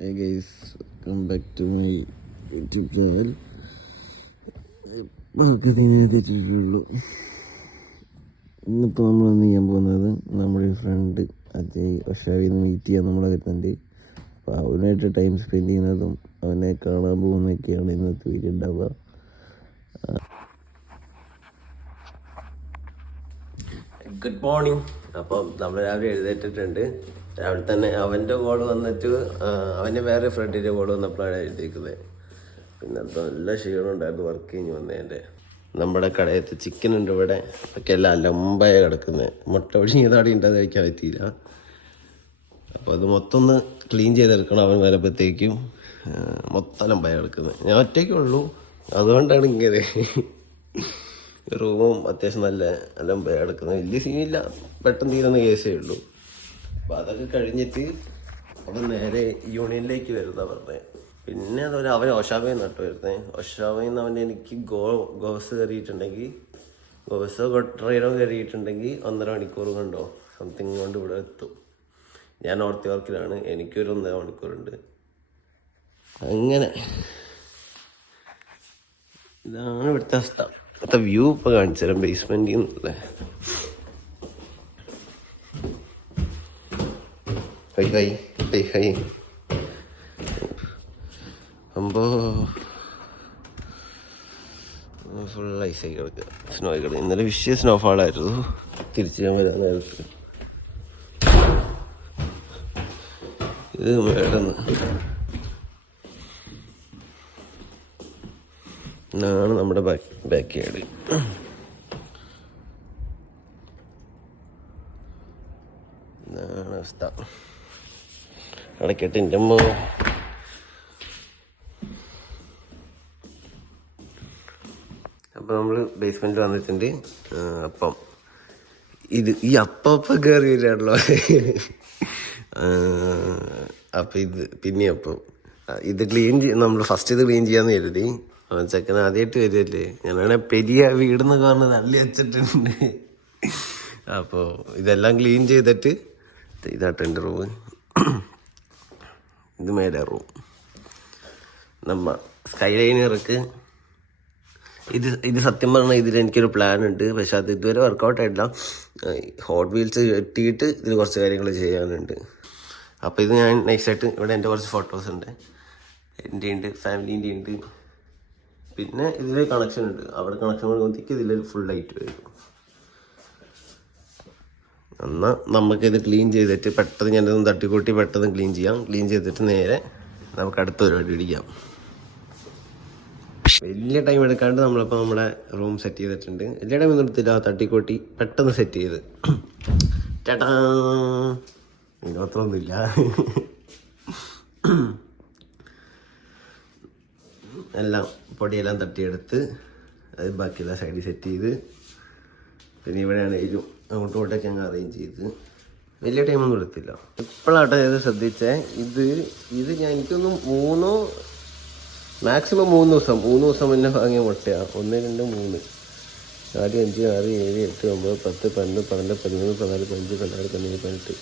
Hey guys, welcome back to my YouTube channel. തെറ്റിയിട്ടുള്ളൂ. ഇന്നിപ്പോൾ നമ്മളൊന്ന് ചെയ്യാൻ പോകുന്നത് നമ്മുടെ ഫ്രണ്ട് അജയ് ഒഷാവിന്ന് മീറ്റ് ചെയ്യാൻ നമ്മളെ വരുന്നുണ്ട്. അപ്പോൾ അവനായിട്ട് ടൈം സ്പെൻഡ് ചെയ്യുന്നതും അവനെ കാണാൻ പോകുന്നതൊക്കെയാണ് ഇന്നത്തെ വീഡിയോ ഉണ്ടാവുക. Good morning. അപ്പം നമ്മൾ രാവിലെ എഴുന്നേറ്റിട്ടുണ്ട്. രാവിലെ തന്നെ അവൻ്റെ കോൾ വന്നിട്ട് അവൻ്റെ വേറെ ഫ്രണ്ടിൻ്റെ കോൾ വന്നപ്പോഴാണ് എഴുതിയിരിക്കുന്നത്. പിന്നെ നല്ല ക്ഷീണം ഉണ്ടായിരുന്നു വർക്ക് കഴിഞ്ഞ് വന്നതിൻ്റെ. നമ്മുടെ കടയത്ത് ചിക്കൻ ഉണ്ട് ഇവിടെ, ഒക്കെ എല്ലാം അലമ്പായ കിടക്കുന്നത്. മുട്ട ഒഴിഞ്ഞതാടി ഉണ്ടാകുന്ന കഴിക്കാൻ പറ്റിയില്ല. അപ്പോൾ അത് മൊത്തം ഒന്ന് ക്ലീൻ ചെയ്തെടുക്കണം. അവൻ വരുമ്പോഴത്തേക്കും മൊത്തം അലമ്പായ കിടക്കുന്നത്. ഞാൻ ഒറ്റയ്ക്കുള്ളൂ, അതുകൊണ്ടാണ് ഇങ്ങനെ. റൂമും അത്യാവശ്യം നല്ല അലമ്പായ കിടക്കുന്നത്. വലിയ സീനില്ല, പെട്ടെന്ന് തീരുന്ന കേസേ ഉള്ളൂ. അപ്പം അതൊക്കെ കഴിഞ്ഞിട്ട് അവൻ നേരെ യൂണിയനിലേക്ക് വരുന്ന പറഞ്ഞത്. പിന്നെ അതുപോലെ അവൻ ഒഷാവയിൽ നട്ടു വരുന്നത്. ഒഷാവയിൽ നിന്ന് അവൻ്റെ എനിക്ക് ഗോസ് കയറിയിട്ടുണ്ടെങ്കിൽ, ഗോസോ ട്രെയിനോ കയറിയിട്ടുണ്ടെങ്കിൽ 1.5 മണിക്കൂർ കൊണ്ടോ സംതിങ് കൊണ്ട് ഇവിടെ എത്തും. ഞാൻ നോർത്ത് യോർക്കിലാണ്, എനിക്കൊരു 1.5 മണിക്കൂറുണ്ട്. അങ്ങനെ ഇതാണ് ഇവിടുത്തെ അവസ്ഥ. ഇവിടുത്തെ വ്യൂ ഇപ്പോൾ കാണിച്ചു തരാം ബേസ്മെൻറ്റിൽ നിന്നല്ലേ. ഹൈ അമ്പോ ഫുൾ ഐസായി കിടക്കുക, സ്നോ ആയി കിടക്കുക. ഇന്നലെ വിഷയ സ്നോഫാളായിരുന്നു. തിരിച്ച് ഞാൻ വരാൻ നേരത്ത് ഇത് മേടന്ന് ഇതാണ് നമ്മുടെ ബാക്ക് യാർഡ്. ഇതാണ് അവസ്ഥ. അടയ്ക്കട്ടെ എൻ്റെ അമ്മ. അപ്പോൾ നമ്മൾ ബേസ്മെൻറ്റിൽ വന്നിട്ടുണ്ട്. അപ്പം ഈ അപ്പം കയറി വരികയാണല്ലോ. അപ്പം ഇത് ക്ലീൻ നമ്മൾ ഫസ്റ്റ് ഇത് ക്ലീൻ ചെയ്യാന്ന് കരുതി. ചെക്കൻ ആദ്യമായിട്ട് വരുമല്ലേ. ഞാനാണെങ്കിൽ പെരിയ വീടെന്ന് പറഞ്ഞ് തള്ളി വെച്ചിട്ടുണ്ട്. അപ്പോൾ ഇതെല്ലാം ക്ലീൻ ചെയ്തിട്ട് ഇതാട്ടോ എൻ്റെ റൂം. ഇത് മേലെ റൂം. നമ്മ സ്കൈലൈനർക്ക് ഇത് സത്യം പറഞ്ഞാൽ ഇതിൽ എനിക്കൊരു പ്ലാൻ ഉണ്ട്, പക്ഷെ അത് ഇതുവരെ വർക്കൗട്ട് ആയിട്ടില്ല. ഹോട്ട് വീൽസ് കെട്ടിയിട്ട് ഇതിൽ കുറച്ച് കാര്യങ്ങൾ ചെയ്യാനുണ്ട്. അപ്പോൾ ഇത് ഞാൻ നൈസായിട്ട് ഇവിടെ എൻ്റെ കുറച്ച് ഫോട്ടോസ് ഉണ്ട്, എൻ്റെ ഉണ്ട്, ഫാമിലീൻ്റെ ഉണ്ട്. പിന്നെ ഇതിൽ കണക്ഷൻ ഉണ്ട്. അവിടെ കണക്ഷൻ കൊടുത്തേക്ക് ഇതിൽ ഫുൾ ലൈറ്റ് വരും. എന്നാൽ നമുക്കിത് ക്ലീൻ ചെയ്തിട്ട് പെട്ടെന്ന് ഞാനിതൊന്ന് തട്ടിക്കൂട്ടി പെട്ടെന്ന് ക്ലീൻ ചെയ്യാം. ക്ലീൻ ചെയ്തിട്ട് നേരെ നമുക്ക് അടുത്ത പരിപാടി പിടിക്കാം. വലിയ ടൈം എടുക്കാണ്ട് നമ്മളിപ്പോൾ നമ്മുടെ റൂം സെറ്റ് ചെയ്തിട്ടുണ്ട്. വലിയ ടൈം ഒന്നും എടുത്തില്ല, തട്ടിക്കൂട്ടി പെട്ടെന്ന് സെറ്റ് ചെയ്ത്. ചേട്ടാ ഇത് മാത്രമൊന്നുമില്ല. എല്ലാം പൊടിയെല്ലാം തട്ടിയെടുത്ത് അത് ബാക്കിയുള്ള സൈഡിൽ സെറ്റ് ചെയ്ത്, പിന്നെ ഇവിടെയാണ് എരിവും അങ്ങോട്ടും ഇങ്ങോട്ടൊക്കെ അങ്ങ് അറേഞ്ച് ചെയ്ത്. വലിയ ടൈമൊന്നും എടുത്തില്ല. ഇപ്പോഴാട്ടെ ഇത് ശ്രദ്ധിച്ചേ. ഇത് ഞാൻ എനിക്കൊന്ന് മാക്സിമം 3 ദിവസം മുന്നേ വാങ്ങിയ മുട്ടയാണ്. 1, 2, 3, 4, 5, 6, 7, 8, 9, 10, 12, 13, 14, 15, 16, 17,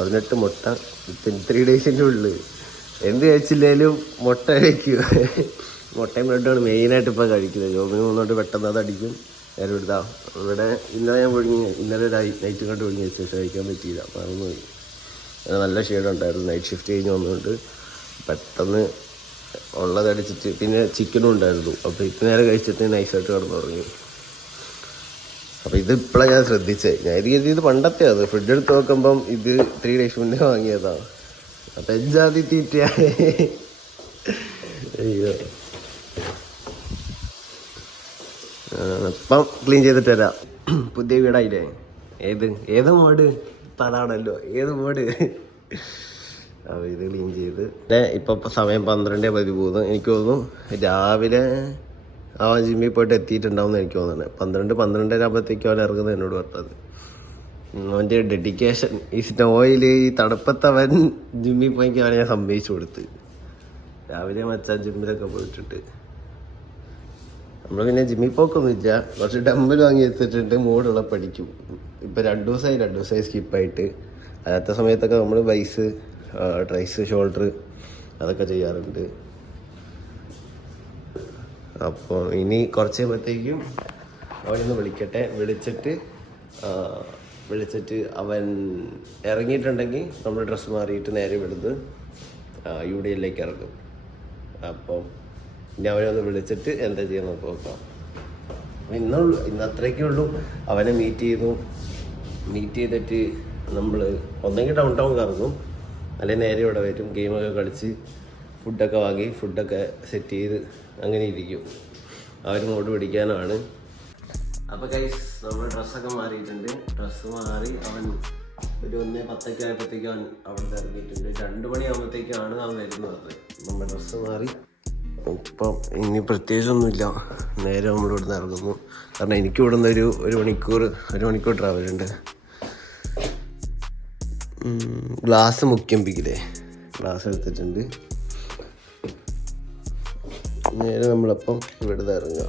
18 മുട്ട. 3 ഡേയ്സിൻ്റെ ഉള്ളിൽ എന്ത് കഴിച്ചില്ലേലും മുട്ട കഴിക്കുക. മുട്ടയും ബ്രെഡാണ് മെയിനായിട്ട് ഇപ്പോൾ കഴിക്കുന്നത്. ജോബിന് പോകുന്നതുകൊണ്ട് പെട്ടെന്ന് അത് അടിക്കും. നേരം എടുത്താൽ ഇവിടെ ഇന്നലെ നൈറ്റ് കണ്ട് ഒഴുങ്ങി വെച്ച് കഴിക്കാൻ പറ്റിയില്ല, മറന്നുപോയി. നല്ല ക്ഷീണമുണ്ടായിരുന്നു. നൈറ്റ് ഷിഫ്റ്റ് കഴിഞ്ഞ് വന്നുകൊണ്ട് പെട്ടെന്ന് ഉള്ളതടിച്ചിട്ട്. പിന്നെ ചിക്കനും ഉണ്ടായിരുന്നു. അപ്പോൾ ഇപ്പം നേരെ കഴിച്ചിട്ട് നൈസായിട്ട് കിടന്നുറങ്ങി. അപ്പോൾ ഇതിപ്പോഴാണ് ഞാൻ ശ്രദ്ധിച്ചത്. ഞാൻ ഇത് പണ്ടത്തെ അത് ഫ്രിഡ്ജ് എടുത്ത് നോക്കുമ്പം ഇത് 3 ഡേയ്സ് മുന്നേ വാങ്ങിയതാണ്. അപ്പം എഞ്ചാതി തീറ്റയാ. അയ്യോ, ഇപ്പം ക്ലീൻ ചെയ്തിട്ട് വരാം. പുതിയ വീടായില്ലേ. ഏത് മോഡ് ഇപ്പം അതാണല്ലോ, ഏത് മോഡ്. അപ്പോൾ ഇത് ക്ലീൻ ചെയ്ത് ഇപ്പം സമയം 12:13. എനിക്ക് തോന്നുന്നു രാവിലെ അവൻ ജിമ്മിൽ പോയിട്ട് എത്തിയിട്ടുണ്ടാവും എന്ന് എനിക്ക് തോന്നുന്നത്. 12-12:30 ആകുമ്പോഴത്തേക്കും അവൻ ഇറങ്ങുന്നത് എന്നോട് പറഞ്ഞത്. അവൻ്റെ ഡെഡിക്കേഷൻ, ഈ സ്നോയിൽ ഈ തണുപ്പത്തവൻ ജിമ്മിൽ പോയെങ്കിൽ അവനെ ഞാൻ സമ്മതിച്ചു കൊടുത്ത്. രാവിലെ മച്ചാൻ ജിമ്മിലൊക്കെ പോയിട്ടിട്ട്. നമ്മൾ പിന്നെ ജിമ്മിൽ പോക്കൊന്നുമില്ല, കുറച്ച് ഡമ്പൽ വാങ്ങി വെച്ചിട്ടുണ്ട്. മൂടുള്ള പഠിക്കും. ഇപ്പം 2 ദിവസമായി സ്കിപ്പായിട്ട്. അല്ലാത്ത സമയത്തൊക്കെ നമ്മൾ ബൈസ്, ട്രൈസ്, ഷോൾഡർ അതൊക്കെ ചെയ്യാറുണ്ട്. അപ്പോൾ ഇനി കുറച്ച് കഴിയുമ്പോഴത്തേക്കും അവനൊന്ന് വിളിക്കട്ടെ. വിളിച്ചിട്ട് അവൻ ഇറങ്ങിയിട്ടുണ്ടെങ്കിൽ നമ്മൾ ഡ്രസ്സ് മാറിയിട്ട് നേരെ ഇവിടുന്ന് UDL ഇറങ്ങും. അപ്പം ഇനി അവനെ ഒന്ന് വിളിച്ചിട്ട് എന്താ ചെയ്യുന്നത് നോക്കാം. ഇന്ന് അത്രയൊക്കെ ഉള്ളൂ. അവനെ മീറ്റ് ചെയ്തിട്ട് നമ്മൾ ഒന്നെങ്കിൽ ഡൗൺ ടൗൺ കറങ്ങും, അല്ലെങ്കിൽ നേരെ ഇവിടെ വരും, ഗെയിമൊക്കെ കളിച്ച് ഫുഡൊക്കെ വാങ്ങി ഫുഡൊക്കെ സെറ്റ് ചെയ്ത് അങ്ങനെ ഇരിക്കും. അവർ മോഡ് പിടിക്കാനാണ്. അപ്പോൾ ഗൈസ് നമ്മൾ ഡ്രസ്സൊക്കെ മാറിയിട്ടുണ്ട്. ഡ്രസ്സ് മാറി അവൻ ഒരു 1:10 ആയപ്പോഴത്തേക്കും അവൻ അവിടെ നിന്ന് ഇറങ്ങിയിട്ടുണ്ട്. 2 മണിയാകുമ്പോഴത്തേക്കാണ് അവൻ വരുന്നത്. നമ്മൾ ഡ്രസ്സ് മാറി ഇപ്പം ഇനി പ്രത്യേകിച്ചൊന്നുമില്ല, നേരെ നമ്മൾ ഇവിടുന്ന് ഇറങ്ങുന്നു. കാരണം എനിക്ക് ഇവിടുന്ന് ഒരു മണിക്കൂർ ട്രാവലുണ്ട്. ഗ്ലാസ് മുക്കിയമ്പിക്കില്ലേ, ഗ്ലാസ് എടുത്തിട്ടുണ്ട്. നേരെ നമ്മളപ്പം ഇവിടുന്ന് ഇറങ്ങുക.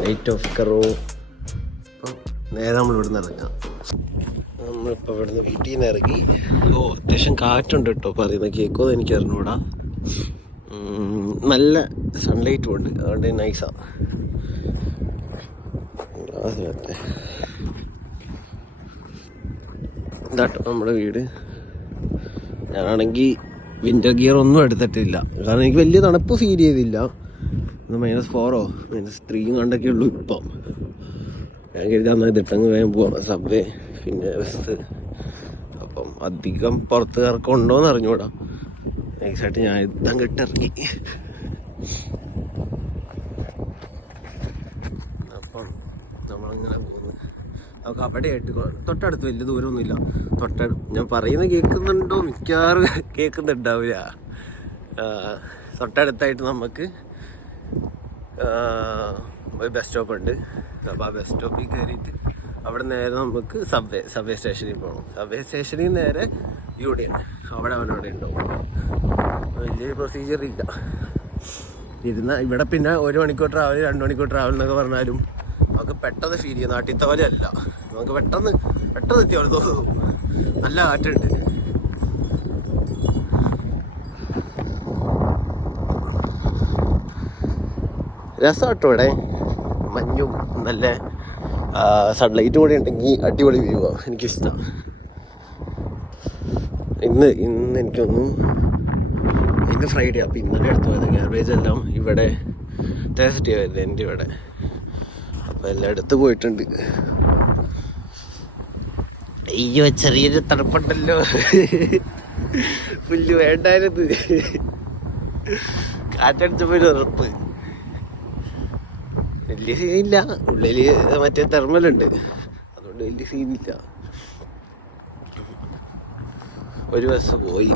ലൈറ്റ് ഓഫ് കറോ. അപ്പം നേരെ നമ്മൾ ഇവിടുന്ന് ഇറങ്ങാം. നമ്മളിപ്പോൾ ഇവിടുന്ന് വീട്ടിൽ നിന്ന് ഇറങ്ങി. അത്യാവശ്യം കാറ്റുണ്ട് കേട്ടോ. പറയുന്നത് കേൾക്കുമോ എനിക്ക് അറിഞ്ഞൂടാ. നല്ല സൺലൈറ്റും ഉണ്ട്, അതുകൊണ്ട് നൈസാണ്. ഇതാട്ടോ നമ്മുടെ വീട്. ഞാനാണെങ്കിൽ വിൻ്റർ ഗിയർ ഒന്നും എടുത്തിട്ടില്ല, കാരണം എനിക്ക് വലിയ തണുപ്പ് ഫീൽ ചെയ്തില്ല. -4 -3 കണ്ടൊക്കെ ഉള്ളൂ ഇപ്പം. ഞാൻ കരുതി എന്നാൽ ഇതിട്ടങ്ങ് വേഗം പോവാം സബ്വേ പിന്നെ ബസ്. അപ്പം അധികം പുറത്ത് കറക്കമുണ്ടോയെന്ന് അറിഞ്ഞൂടാ. നൈസായിട്ട് ഞാൻ ഇതങ്ങോട്ട് ഇറങ്ങി. അപ്പം നമ്മളങ്ങനെ പോകുന്നു. നമുക്ക് അവിടെയായിട്ട് തൊട്ടടുത്ത് വലിയ ദൂരമൊന്നുമില്ല. ഞാൻ പറയുന്നത് കേൾക്കുന്നുണ്ടോ? മിക്കവാറും കേൾക്കുന്നുണ്ടാവില്ല. തൊട്ടടുത്തായിട്ട് നമുക്ക് ഒരു ബസ് സ്റ്റോപ്പ് ഉണ്ട്. അപ്പോൾ ആ ബസ് സ്റ്റോപ്പിൽ കയറിയിട്ട് അവിടെ നേരെ നമുക്ക് സബ്വേ സ്റ്റേഷനിൽ പോകണം. സബ്വേ സ്റ്റേഷനിൽ നേരെ UDL അവിടെ ഉണ്ടാവും. വലിയ പ്രൊസീജിയർ ഇല്ല. ഇവിടെ പിന്നെ 1 മണിക്കൂർ ട്രാവൽ 2 മണിക്കൂർ ട്രാവൽ എന്നൊക്കെ പറഞ്ഞാലും നമുക്ക് പെട്ടെന്ന് ഫീൽ ചെയ്യും. നാട്ടിലത്തെ പോലെ അല്ല, നമുക്ക് പെട്ടെന്ന് എത്തിയ പോലെ തോന്നും. നല്ല കാറ്റുണ്ട്. രസമാട്ടോ ഇവിടെ. മഞ്ഞും നല്ല സൺലൈറ്റും കൂടി ഉണ്ടെങ്കിൽ അടിപൊളി വ്യൂ ആണ്. എനിക്കിഷ്ടമാണ്. ഇന്ന് എനിക്കൊന്ന് ഇന്ന് ഫ്രൈഡേ. അപ്പോൾ ഇന്നലെ എടുത്തു പോയത് ഗാർബേജ് എല്ലാം ഇവിടെ തേഴ്സ്ഡേ ആയിരുന്നു എൻ്റെ ഇവിടെ. അപ്പോൾ എല്ലാം എടുത്ത് പോയിട്ടുണ്ട്. അയ്യോ ചെറിയൊരു തണുപ്പുണ്ടല്ലോ. പുല്ല് വേണ്ടായിരുന്നു. കാറ്റടിച്ചപ്പോൾ ഒരു ഉറപ്പ്. വലിയ സീനില്ല. ഉള്ളിൽ മറ്റേ തെർമലുണ്ട്, അതുകൊണ്ട് വലിയ സീനില്ല. ഒരു ബസ് പോയി.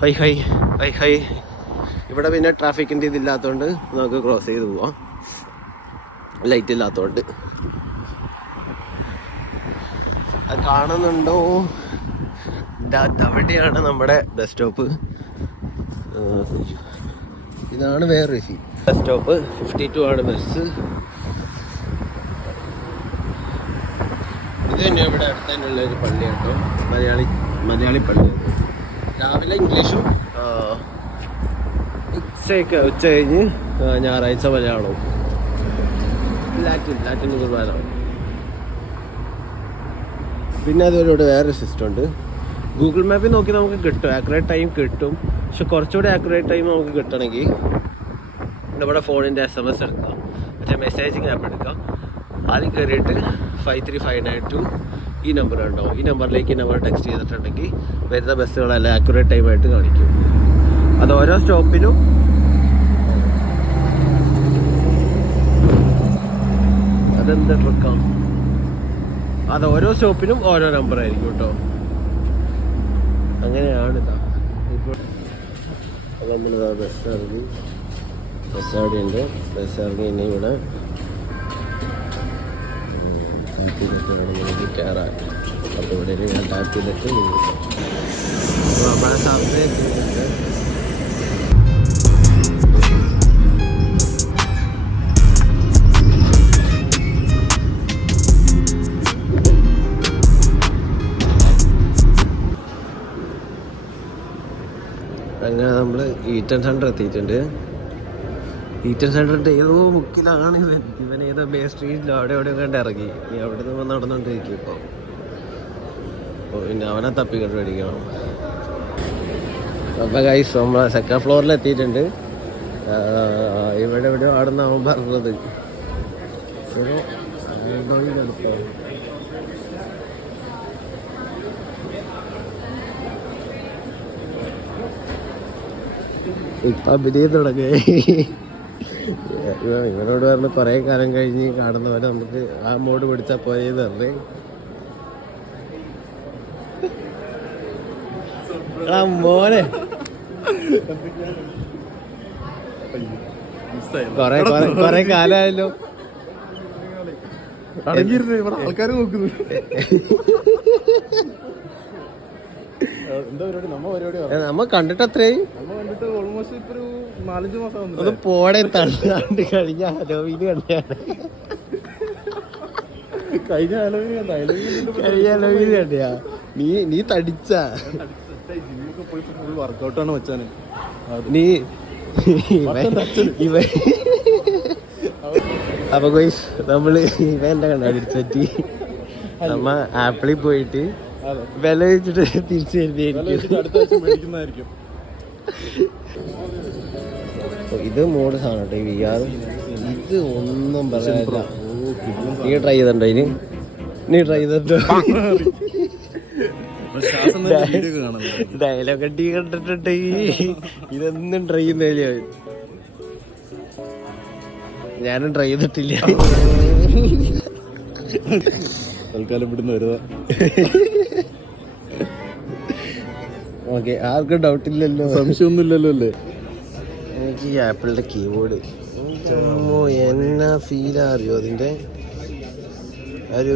ഹൈ. ഇവിടെ പിന്നെ ട്രാഫിക്കിൻ്റെ ഇതില്ലാത്തതുകൊണ്ട് നമുക്ക് ക്രോസ് ചെയ്ത് പോവാം, ലൈറ്റ് ഇല്ലാത്തതുകൊണ്ട്. അത് കാണുന്നുണ്ടോ? അവിടെയാണ് നമ്മുടെ ബസ് സ്റ്റോപ്പ്. ഇതാണ് വേറെ ബസ് സ്റ്റോപ്പ്. 52 ആണ് ബസ്. ഇത് തന്നെ ഇവിടെ അടുത്ത് തന്നെയുള്ള ഒരു പള്ളി കേട്ടോ, മലയാളി പള്ളി. രാവിലെ ഇംഗ്ലീഷും ഉച്ച കഴിഞ്ഞ് ഞായറാഴ്ച മലയാളവും. ലാറ്റിൻ കുർബാന. പിന്നെ അതിലൂടെ വേറൊരു സിസ്റ്റം ഉണ്ട്. ഗൂഗിൾ മാപ്പിൽ നോക്കി നമുക്ക് കിട്ടും, ആക്യുറേറ്റ് ടൈം കിട്ടും. പക്ഷെ കുറച്ചുകൂടി ആക്യുറേറ്റ് ടൈം നമുക്ക് കിട്ടണമെങ്കിൽ നമ്മുടെ ഫോണിൻ്റെ SMS എടുക്കാം, മറ്റേ മെസ്സേജിങ് ആപ്പ് എടുക്കാം. ആദ്യം കയറിയിട്ട് 53592 ഈ നമ്പർ ഉണ്ടാവും. ഈ നമ്പറിലേക്ക് ഈ നമ്പർ ടെക്സ്റ്റ് ചെയ്തിട്ടുണ്ടെങ്കിൽ വരുന്ന ബസ്സുകളെല്ലാം ആക്യുറേറ്റ് ടൈമായിട്ട് കാണിക്കും. അത് ഓരോ സ്റ്റോപ്പിലും അതെന്താ ട്രിക്കാം, അത് ഓരോ സ്റ്റോപ്പിനും ഓരോ നമ്പർ ആയിരിക്കും കേട്ടോ. അങ്ങനെയാണിതാ. ഇപ്പോൾ നമ്മളിതാ ബസ് അവിടെയുണ്ട്. ബസ് ഇറങ്ങി ഇനി ഇവിടെ വേണമെങ്കിൽ കയറാൻ. അപ്പോൾ ഇവിടെ ഞാൻ ടാപ്പ് ചെയ്തിട്ട് അപ്പോൾ നമ്മളെ സബ്വേ എത്തിയിട്ടുണ്ട്. നമ്മൾ ഈറ്റൻ സെൻറ്റർ എത്തിയിട്ടുണ്ട്. ഈറ്റൻ സെൻറ്ററിൻ്റെ ഏതോ മുക്കിലാണ് ഇവൻ ഏതോ ബേ സ്ട്രീറ്റിലോ അവിടെ കണ്ട് ഇറങ്ങി. നീ അവിടെ നിന്ന് നടന്നുകൊണ്ടിരിക്കും ഇപ്പോൾ. പിന്നെ അവനെ തപ്പി കണ്ടുപിടിക്കണം. അപ്പോൾ ഗൈസ് നമ്മൾ സെക്കൻഡ് ഫ്ലോറിൽ എത്തിയിട്ടുണ്ട്. ഇവിടെ എവിടെയോ ആടുന്ന അവൻ പറഞ്ഞത് എടുത്തോ. ഇപ്പം അഭിനയം തുടങ്ങി. ഇവനോട് പറഞ്ഞ് കുറേ കാലം കഴിഞ്ഞ് കാണുന്ന പോലെ നമുക്ക് ആ മോഡ് പിടിച്ചാൽ പോയെന്ന് പറഞ്ഞ് മോനെ കൊറേ കാലമായല്ലോ. ആൾക്കാർ നോക്കുന്നു. നമ്മ കണ്ടിട്ട് അത്രയും ഒന്ന് പോടെ തള്ളാണ്ട് കഴിഞ്ഞ ഹലോവീന് കണ്ടാണ്. കഴിഞ്ഞ ഹലോവീന് കണ്ടിയാ നീ തടിച്ച വർക്കൗട്ടാണ് വെച്ചാന്. നീ അപ്പൊ ഗോയ്സ് നമ്മള് ഇവന്റെ കണ്ടടിച്ചു പറ്റി. നമ്മ ആപ്പിളിൽ പോയിട്ട് വില വെച്ചിട്ട് തിരിച്ചു വരുന്നതായിരിക്കും. ഇത് മോഡ് സാധനം കേട്ടോ ഈ VR. ഇത് ഒന്നും പറയാനില്ല. നീ ട്രൈ ചെയ്തിട്ടുണ്ടോ ഇതിന്? നീ ട്രൈ ചെയ്തിട്ടോ? ഡയലോഗ് അടി കണ്ടിട്ടുണ്ട്. ഇതൊന്നും ട്രൈ ചെയ്യുന്നില്ല. ഞാനും ട്രൈ ചെയ്തിട്ടില്ല. തൽക്കാലം ഇവിടുന്ന് വരുക. ഓക്കെ, ആർക്കും ഡൗട്ടില്ലല്ലോ, സംശയമൊന്നുമില്ലല്ലോ അല്ലേ? എനിക്ക് ഈ ആപ്പിളിന്റെ കീബോർഡ് എന്നാ ഫീലാ അറിയോ അതിന്റെ ഒരു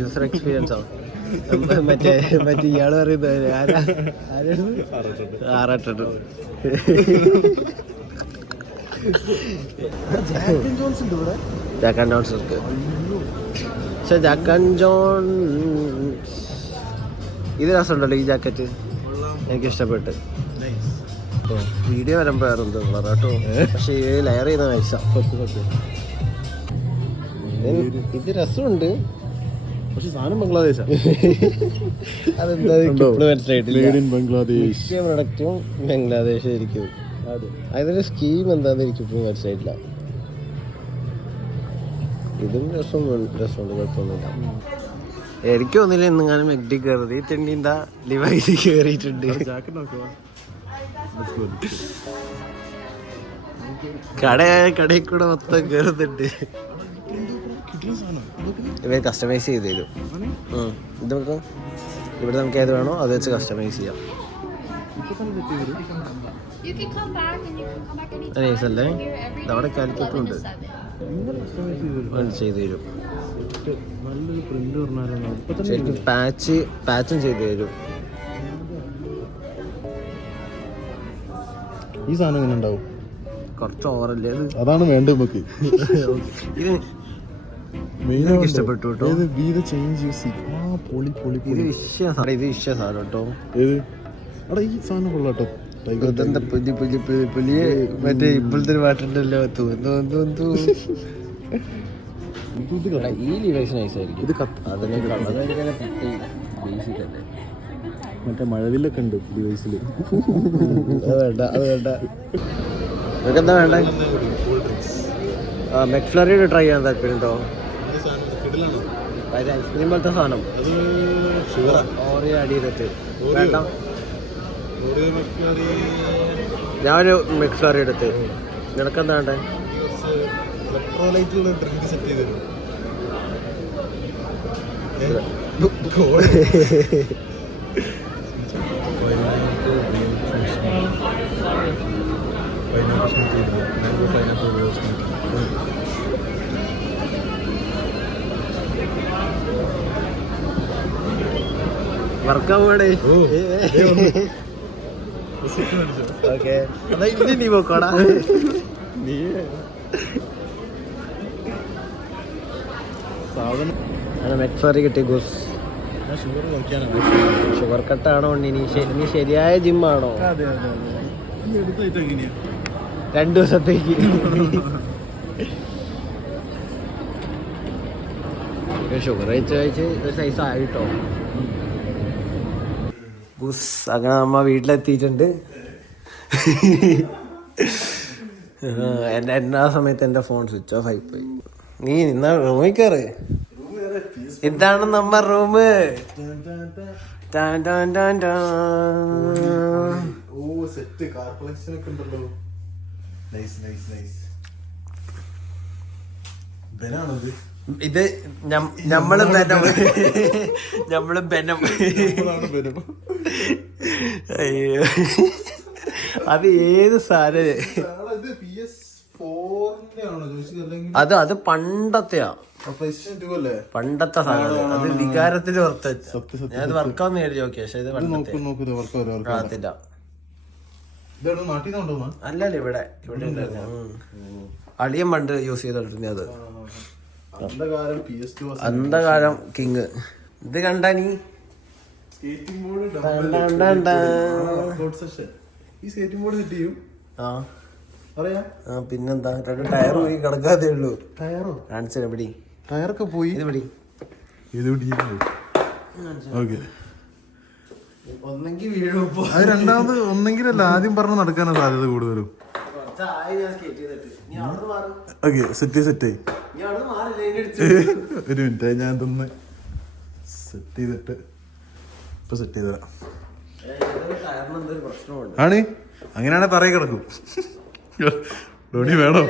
യൂസർ എക്സ്പീരിയൻസ് ആണ്. മറ്റേ ഇയാള് പറയുന്നത് ആറാട്ടു ജാക്ക് ആൻഡ് ജോൺസ് ഇருக்கு. പക്ഷെ ജാക്ക് ആൻഡ് ജോൺ ഇത് രസമുണ്ടല്ലോ ഈ ജാക്കറ്റ്, എനിക്ക് ഇഷ്ടപ്പെട്ട്. വീഡിയോ വരുമ്പോ വേറെന്തോ കേട്ടോ. പക്ഷെ ലെയർ ചെയ്യുന്ന നൈസാ. ഇത് രസമുണ്ട് പക്ഷെ സാധനം ബംഗ്ലാദേശാ. അതെന്താ മനസ്സിലായിട്ടില്ല. ബംഗ്ലാദേശ് പ്രൊഡക്റ്റും ബംഗ്ലാദേശ് ആയിരിക്കും. അതിന്റെ സ്കീം എന്താന്ന് എനിക്കിപ്പോൾ മനസ്സിലായിട്ടില്ല. ഇതും രസമുണ്ട്, കുഴപ്പമൊന്നുമില്ല. എനിക്ക് ഒന്നില്ല ഇന്നെങ്ങാനും മെഗ്ഡി കയറി തെണ്ടിന്താ ലിവൈസ് കയറിയിട്ടുണ്ട്. കടയിൽ കൂടെ മൊത്തം കയറുന്നുണ്ട്. ഇവ കസ്റ്റമൈസ് ചെയ്ത് തരും. ഇത് നമുക്ക് ഇവിടെ നമുക്ക് ഏത് വേണോ അത് വെച്ച് കസ്റ്റമൈസ് ചെയ്യാം. നൈസല്ലേ? അവിടെ കാലിക്കറ്റും ഉണ്ട്, ചെയ്ത് തരും. ശരിക്കും പാച്ചും ചെയ്ത് തരും. ഈ സാധനം എങ്ങനെ ഉണ്ടാവും? കുറച്ച് ഓവറല്ലേ അത്? അതാണ് വേണ്ടത് നമുക്ക്. എനിക്ക് ഇഷ്ടപ്പെട്ടു കേട്ടോ. ഇത് ഇഷ്ട സാധനം കേട്ടോ. ഈ സാധനം കൊള്ളാട്ടോ. പുലിയെ മറ്റേ ഇപ്പോഴത്തെ പാട്ടുണ്ടല്ലോ, ഈ ലിവൈസ് നൈസായിരിക്കും. മറ്റേ മഴവില്ലൊക്കെ ഉണ്ട് ഡിവൈസിൽ. അത് വേണ്ട. നിനക്കെന്താ വേണ്ട? മെക്ഫ്ലറിയുടെ ട്രൈ ചെയ്യാൻ താല്പര്യം ഉണ്ടോ? ഐസ്ക്രീം പോലത്തെ സാധനം ഓറിയോ ആഡ് ചെയ്തിട്ട് വേണ്ട. ഞാനൊരു മെക്ഫ്ലറി എടുത്ത്. നിനക്കെന്താ വേണ്ടേ? വർക്കാവൂടെ? ഓക്കെ, അതാ ഇനി നീ പോക്കോടാ. നീ മെക്ഫറി കിട്ടി ഗുസ്. ഞാൻ ഷുഗർ നോക്കിയാനാണ്. ഷുഗർ കട്ടാണോ നീ ശരിയായ ജിമ്മാണോ? അതെ അതെ അതെ. ഈ എടുത്തായിട്ട് എങ്ങനെയാ 2 ദിവസത്തേക്ക്? ഷുഗർ കഴിച്ച് ഒരു സൈസ് ആയിട്ടോ. ബുസ് അങ്ങനെ നമ്മ വീട്ടിലെത്തിയിട്ടുണ്ട്. എൻ്റെ ആ സമയത്ത് എൻ്റെ ഫോൺ സ്വിച്ച് ഓഫ് ആയിപ്പോയി. നീ നിന്ന റൂമിൽ കയറ്. ഇതാണ് നമ്മ റൂം. ഓ സെറ്റ് കാർ കളക്ഷൻ ഒക്കെ ഉണ്ടല്ലോ. Nice nice nice. ബനാണത് ഇത് നമ്മള് ബനം. നമ്മള് ബനം. അയ്യോ അത് ഏത് സാധനം? അത് പണ്ടത്തെയാ, പണ്ടത്തെ സാധനം. അത് വികാരത്തിന് പുറത്ത് ഞാൻ വർക്കാന്ന് എഴുതി നോക്കി. പക്ഷെ ഇത് പണ്ടത്തെ അല്ലല്ലോ. ഇവിടെ അളിയൻ പണ്ട് യൂസ് ചെയ്തോണ്ടിരുന്ന അത് അന്ധകാലം കിങ്. ഇത് കണ്ടാ നീ? പിന്നെന്താ, 2 ടയർ പോയി കിടക്കാതെ ഉള്ളൂ. കാണിച്ചു പിടി. ടയറൊക്കെ പോയി. ഇത് പിടി. ഒന്നെങ്കിൽ വീഴും. അത് രണ്ടാമത് ഒന്നെങ്കിലല്ല, ആദ്യം പറഞ്ഞ് നടക്കാനാണ് സാധ്യത കൂടുതലും. ഓക്കെ സെറ്റായി. ഒരു മിനിറ്റ് ഞാൻ ഇതൊന്ന് സെറ്റ് ചെയ്തിട്ട് ഇപ്പൊ സെറ്റ് ചെയ്ത് തരാം. ആണ് അങ്ങനെയാണെ പറയ കിടക്കും. ഡോണി വേണോ?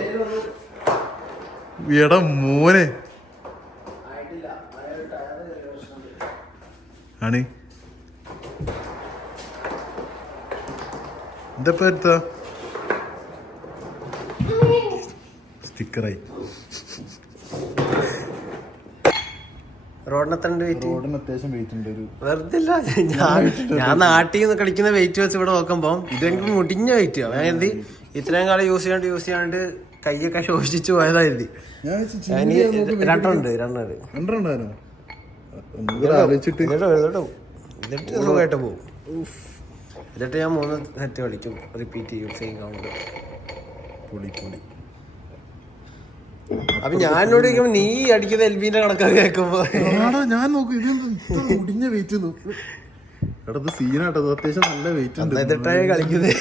എടാ മോനെ ആണ് എന്താ എടുത്ത സ്റ്റിക്കറായി. റോഡിന് വെയിറ്റ്, റോഡിന് അത്യാവശ്യം വെയിറ്റ് ഉണ്ട്. വെറുതെ ഞാൻ നാട്ടിൽ നിന്ന് കളിക്കുന്ന വെയിറ്റ് വെച്ച് ഇവിടെ നോക്കുമ്പോ ഇത് എനിക്ക് മുടിഞ്ഞ വെയിറ്റ്. അതായത് ഇത്രയും കാലം യൂസ് ചെയ്യാണ്ട് കൈയൊക്കെ ശോഷിച്ചു പോയതായിരുന്നു. സുഖമായിട്ട് പോകും. എന്നിട്ട് ഞാൻ 3 സെറ്റ് കളിക്കും, റിപ്പീറ്റ് ചെയ്യും സെയിം കൗണ്ട്. അപ്പൊ ഞാൻ എന്നോട് ചോദിക്കുമ്പോ നീ അടിക്കുന്ന എൽബിന്റെ കണക്കൊക്കെ കേൾക്കുമ്പോ ഞാൻ നോക്കും ഇത് മുടിഞ്ഞ വെയിറ്റ് സീനാട്ടോ. അത്യാവശ്യം നല്ല വെയിറ്റ് ഉണ്ട്. എന്നിട്ടാണ് കളിക്കുന്നത്.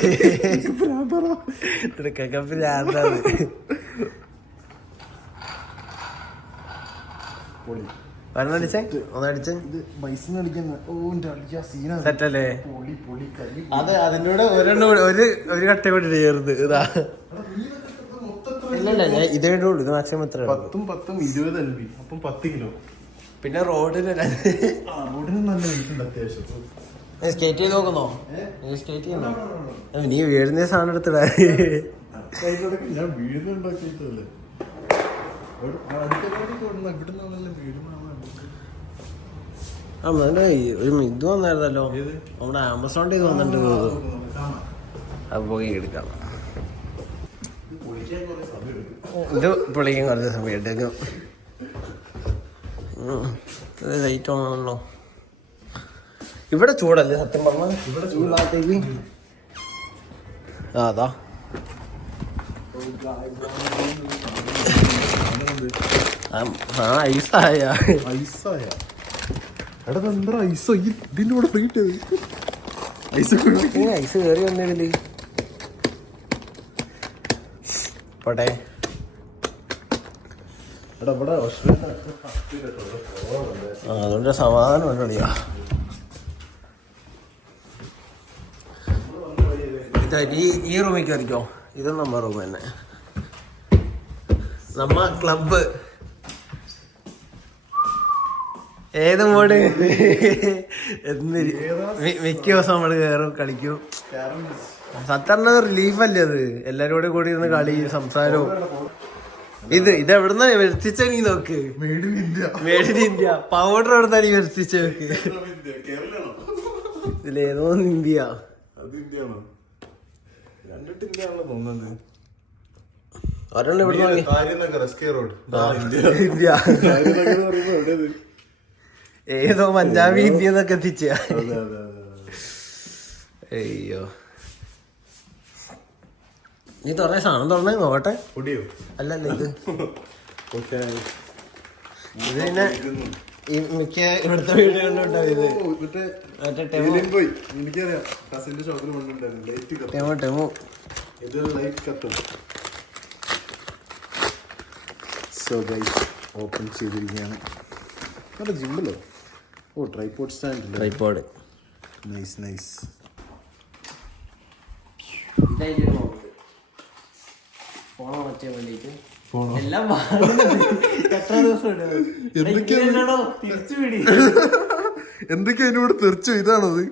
സെറ്റല്ലേ? അത് അതിനോട് ഒരു കട്ട കൂടി ചേർന്ന് ഇതാ. ഇല്ലല്ല ഞാൻ ഇതേ ഉള്ളൂ. ഇത് മാക്സിമം എത്ര? 10 20 LB. അപ്പം 10 കിലോ. പിന്നെ റോഡിന് നല്ല വെയിറ്റ് ഉണ്ട് അത്യാവശ്യം. സ്കേറ്റ് ചെയ്ത് നോക്കുന്നോ? സ്കേറ്റ് ചെയ്യുന്നോ? നീ വീഴുന്ന സാധനം എടുത്തിടാ. ഞാൻ വീഴുന്നുണ്ടാക്കിയിട്ടല്ലേ. ഒരു ഇത് വന്നായിരുന്നല്ലോ നമ്മുടെ ആമസോണിൽ ഇത് വന്നിട്ട്. അത് പോയി എടുക്കാം. ഇത് പൊളിക്കാൻ കുറച്ച് സമയം എടുക്കും. ലൈറ്റ് ഓണാണല്ലോ. ഇവിടെ ചൂടല്ലേ സത്യം പറഞ്ഞാൽ? ഈ ഭാഗത്തേക്ക് അതാ ഐസായ ഇതിന്റെ കൂടെ ഫ്രീ ഐസ് കയറി വന്നതില് പോട്ടെ. അതുകൊണ്ട് സമാധാനം കളിയാ. ഈ റൂമിൽ കയറിക്കോ. ഇത് നമ്മ റൂം തന്നെ, നമ്മ ക്ലബ്. ഏത് മോഡ് മിക്ക ദിവസം നമ്മള് കയറും, കളിക്കും. സത്യം റിലീഫല്ലേ അത്? എല്ലാരും കൂടി ഇരുന്ന് കളി സംസാരവും. ഇത് എവിടുന്ന വരുത്തിച്ച നീ നോക്ക്. Made in India. പൗഡർ എവിടുന്ന നീ വരുത്തിച്ച നോക്ക്. ഇതിലേതോ ഇന്ത്യ. ഒരെണ്ണം എവിടുന്ന ഇന്ത്യ. ഏതോ പഞ്ചാബി ഇന്ത്യന്നൊക്കെ എത്തിച്ച. അതെ അതെ അതെ. അയ്യോ നീ തുറന്ന സാധനം തുറന്നേ നോക്കട്ടെ. പൊടിയോ? അല്ലല്ല ഇത് ഓക്കെ. ഇത് പിന്നെ ഈ മിക്ക ഇവിടുത്തെ വീടുകളിലുണ്ടാവും ഇത്. മറ്റേ എനിക്കറിയാം, കസിന്റെ ഷോപ്പിൽ കൊണ്ടുണ്ടായിരുന്നു ലൈറ്റ് കത്തും. ടെമോ ടെമോ ഇത് ലൈറ്റ് കത്തും. സോ ഗൈസ് ഓപ്പൺ ചെയ്തിരിക്കുകയാണ്. നല്ല ജിമ്മല്ലോ. Oh tripod stand. Tripod nice nice. Phone മാറ്റാൻ വേണ്ടിട്ട് ഫോണോ? എല്ലാം എത്ര ദിവസം തിരിച്ചു പിടി. എന്തൊക്കെയാ അതിനോട് തെറിച്ചു? ഇതാണത്?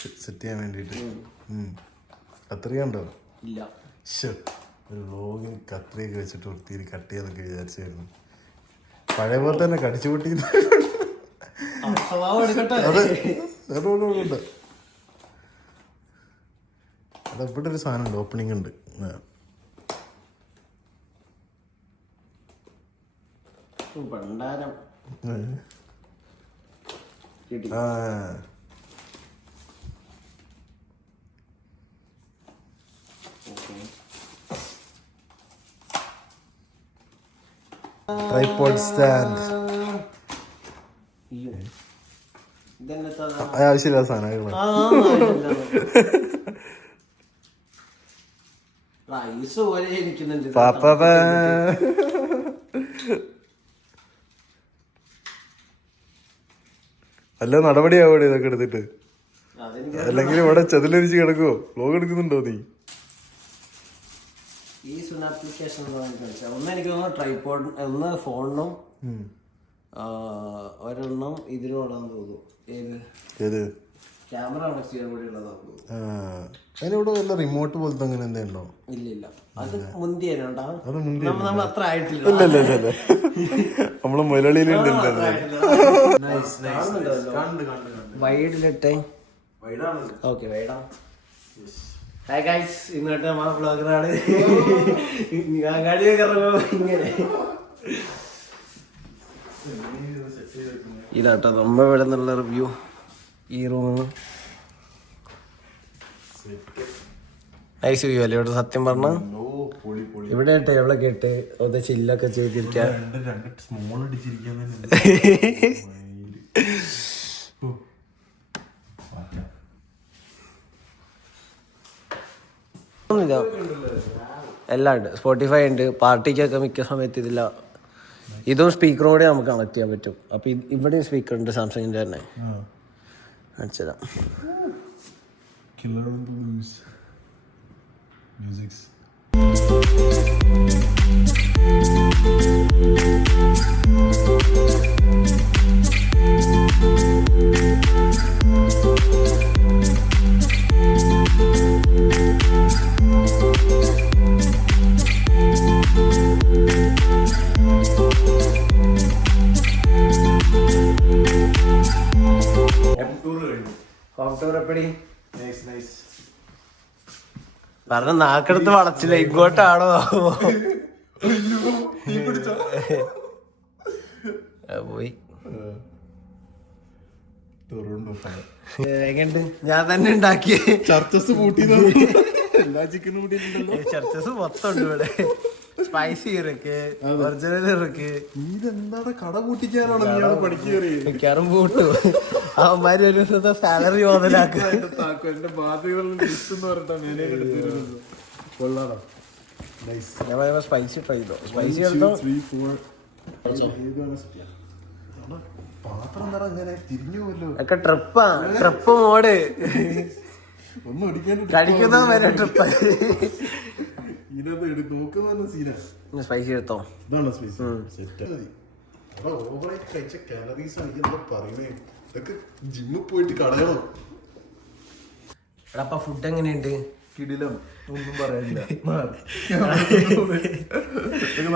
സെറ്റ് ചെയ്യാൻ വേണ്ടിട്ട് കത്രികണ്ടോ? ഇല്ല. ഒരു വ്ലോഗിന് കത്രിയൊക്കെ വെച്ചിട്ട് വൃത്തിയിൽ കട്ട് ചെയ്യാന്നൊക്കെ വിചാരിച്ചായിരുന്നു. പഴയ പോലെ തന്നെ കടിച്ചു പൊട്ടി. അതെവിടെ ഒരു സാധനം ഉണ്ട്, ഓപ്പണിംഗ് ഉണ്ട്. Tripod stand. ആവശ്യമില്ല സാധനം. അല്ല നടപടിയാവൂടെ ഇതൊക്കെ എടുത്തിട്ട്? അല്ലെങ്കിൽ ഇവിടെ ചതിലരിച്ച് കിടക്കുവോ? വ്ലോഗ് എടുക്കുന്നുണ്ടോ നീ? ഈ സുന ആപ്ലിക്കേഷൻ ഒന്ന് എനിക്ക് തോന്നുന്നു ട്രൈപോഡ്, ഒന്ന് ഫോണിനും ഒരെണ്ണം ഇതിനും ഉള്ളതെന്ന് തോന്നുന്നു. ഏത് ക്യാമറ കണക്ട് ചെയ്യാൻ കൂടി ഉള്ളതാകും. അതിനിവിടെ വല്ല റിമോട്ട് പോലത്തെ അങ്ങനെ എന്തെങ്കിലും ഉണ്ടോ? ഇല്ല അത് മുന്തിയനോട്ടാ. അത് മുന്തിയ നമ്മൾ അത്ര ആയിട്ടില്ല. ഇല്ല നമ്മള് മുലളിയിലുണ്ടല്ലോ. വൈഡിലിട്ടെ. ഓക്കെ വൈഡാ. ഹായ് ഗൈസ്, ഇന്നോട്ട് നമ്മളെ ബ്ലോഗറാണ്. ഗാഡിയൊക്കെ ഇറങ്ങുമ്പോ ഇങ്ങനെ ഇതാട്ടോ നമ്മ ഇവിടെ നിന്നുള്ള റിവ്യൂ. ഈ റൂമിൽ നൈസ് വ്യൂ അല്ലേ ഇവിടെ? സത്യം പറഞ്ഞ ഇവിടെ ടേബിളൊക്കെ ഇട്ട് ഒന്ന് ചില്ലൊക്കെ ചെയ്തിരിക്കാൻ. എല്ലാം ഉണ്ട്. സ്പോട്ടിഫൈ ഉണ്ട്. പാർട്ടിക്കൊക്കെ മിക്ക സമയത്ത് ഇതില്ല. ഇതും സ്പീക്കറും കൂടെ നമുക്ക് കണക്ട് ചെയ്യാൻ പറ്റും. അപ്പൊ ഇവിടെയും സ്പീക്കർ ഉണ്ട്, സാംസങ്ങിന്റെ തന്നെ. കാണിച്ചതാ. പറഞ്ഞ നാക്കെടുത്ത് വളച്ചില്ല, ഇങ്ങോട്ടാണോ പോയി. എങ്ങണ്ട് ഞാൻ തന്നെ ഉണ്ടാക്കിയ ചർച്ചസ് കൂട്ടി. ചർച്ചസ് മൊത്തം ഉണ്ട് ഇവിടെ. സ്പൈസി ഇറക്ക്, ഒറിജിനൽ ഇറക്ക്. ഇതെന്താ കട കൂട്ടിക്കാനാണോ നീ പഠിക്കുകയറി? മിക്കാറും കൂട്ടു. അവന്മാര് ഒരു ദിവസത്തെ സാലറി മുതലാക്കും. എന്റെ ബാധ്യതകളുടെ ലിസ്റ്റ് എന്ന് പറഞ്ഞിട്ടാ മാനേജർ എടുത്തിരുന്നത്. കൊള്ളാടാ. ഞാൻ പറയുമ്പോ സ്പൈസി ട്രൈ ചെയ്തോ. സ്പൈസി എടുത്തോ. പാത്രം തറ ഇങ്ങനെ തിരിഞ്ഞു പോലോ. ഒക്കെ ട്രിപ്പാ, ട്രിപ്പ് മോഡ്. ഒന്നും അടിക്കാൻ കടിക്കുന്ന വരെ ട്രിപ്പ്. ഇതിനകത്ത് നോക്കുന്ന സീനാ. സ്പൈസി എടുത്തോ. ഇതാണ് സ്പൈസി. സെറ്റ് മതി. ഓവറായിട്ട് കഴിച്ച കാലറീസ് ആണ് എന്താ പറയുന്നേ? ഇതൊക്കെ ജിമ്മിൽ പോയിട്ട് കളയണം. എടാ അപ്പൊ ഫുഡ് എങ്ങനെയുണ്ട്? കിടിലം, ഒന്നും പറയാനില്ല.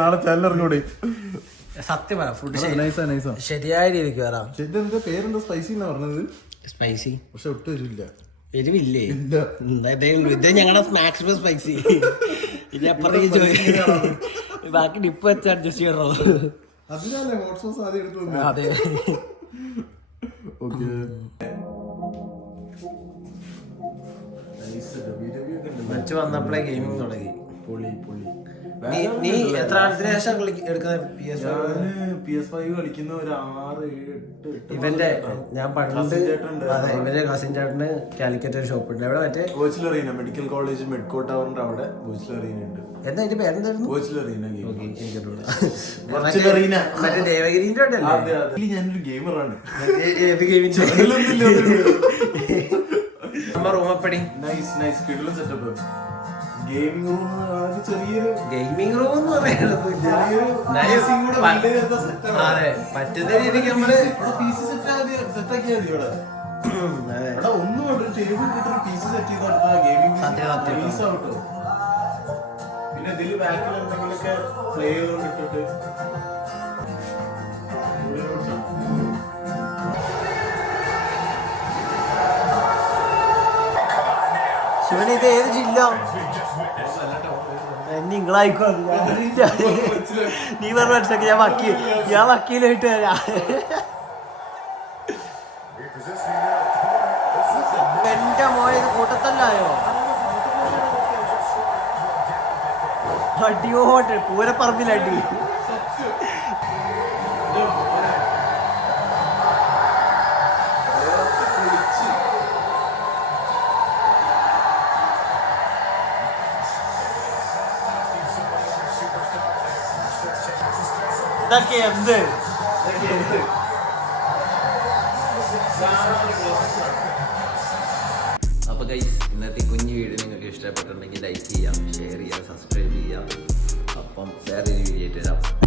നാളെ ചാനൽ ഇറങ്ങൂടെ? സത്യം പറ, ഫുഡ് നൈസാ ശരിയായ രീതിക്ക് വരാം. എന്താ പേരെന്താ? സ്പൈസി എന്നാ പറഞ്ഞത്. സ്പൈസി പക്ഷെ ഒട്ടും എരിവില്ല. എരിവില്ലേ? ഇത് ഞങ്ങളുടെ മാക്സിമം സ്പൈസി. ഇനി അപ്പുറത്തേക്ക് ബാക്കി ഡിപ്പ് വെച്ച് അഡ്ജസ്റ്റ് ചെയ്യണോ? അതിനല്ലേ ഹോട്ട് സോസ് ആദ്യം എടുത്തു വന്നത്. അതെ. ഓക്കെ മച്ച് വന്നപ്പോഴേ ഗെയിമിങ് തുടങ്ങി. പൊളി പൊളി. നീ എത്ര ആഴ്ചത്തിന് ശേഷം എടുക്കുന്നത് PS5 കളിക്കുന്ന ഒരു 6, 7, 8 ഇവന്റെ ഞാൻ പണ്ട് ഇവന്റെ കസിൻ ചേട്ടന് കാലിക്കറ്റ് ഷോപ്പ് ഉണ്ട്. എവിടെ മറ്റേ വെർച്വൽ അറീന മെഡിക്കൽ കോളേജ് മെഡ്കോ ടവറിന്റെ അവിടെ വെർച്വൽ അറീന ഉണ്ട്. എന്താ അതിന്റെ പേരെന്തായിരുന്നു? വെർച്വൽ അറീന മറ്റേ ദേവഗിരിന്റെ അവിടെ അല്ലേ? ഞാനൊരു ഗെയിമറാണ്. ഏത് ഗെയിമിംഗ് റൂമപ്പടി നൈസ് നൈസ് കിടിലൻ സെറ്റപ്പ്. ഗെയിമിംഗ് റൂം ചെറിയൊരു ഗെയിമിംഗ് റൂം എന്ന് പറയുന്നത് അതെ പറ്റുന്ന രീതിക്ക് നമ്മള് സെറ്റാക്കിയാ മതി. ഇവിടെ ഒന്നും ഒരു ടേബിൾ ഇട്ടിട്ട് പീസ് സെറ്റ് ചെയ്ത് കൊടുത്താൽ ഗെയിമിംഗ് പീസ് ആവട്ടോ. പിന്നെ ഇതില് ബാക്കിൽ എന്തെങ്കിലുമൊക്കെ പ്ലേ ചെയ്തോണ്ടിട്ടിട്ട് ശിവന് ഇത് ഏത് ജില്ല? നിങ്ങളായിക്കോ നീ പറഞ്ഞ മനസ്സിലാക്കി. ഞാൻ വക്കീലായിട്ട് വരാം. എന്റെ മോയത് കൂട്ടത്തല്ലായോ? അടിയോട്ട് പൂരപ്പറമ്പിലടി. ഇതൊക്കെ എന്ത് അപ്പോൾ ഗൈസ്, ഇന്നത്തെ കുഞ്ഞു വീഡിയോ നിങ്ങൾക്ക് ഇഷ്ടപ്പെട്ടിട്ടുണ്ടെങ്കിൽ ലൈക്ക് ചെയ്യാം, ഷെയർ ചെയ്യാം, സബ്സ്ക്രൈബ് ചെയ്യാം. അപ്പം വേറെ ഒരു വീഡിയോ ആയിട്ട് വരാം.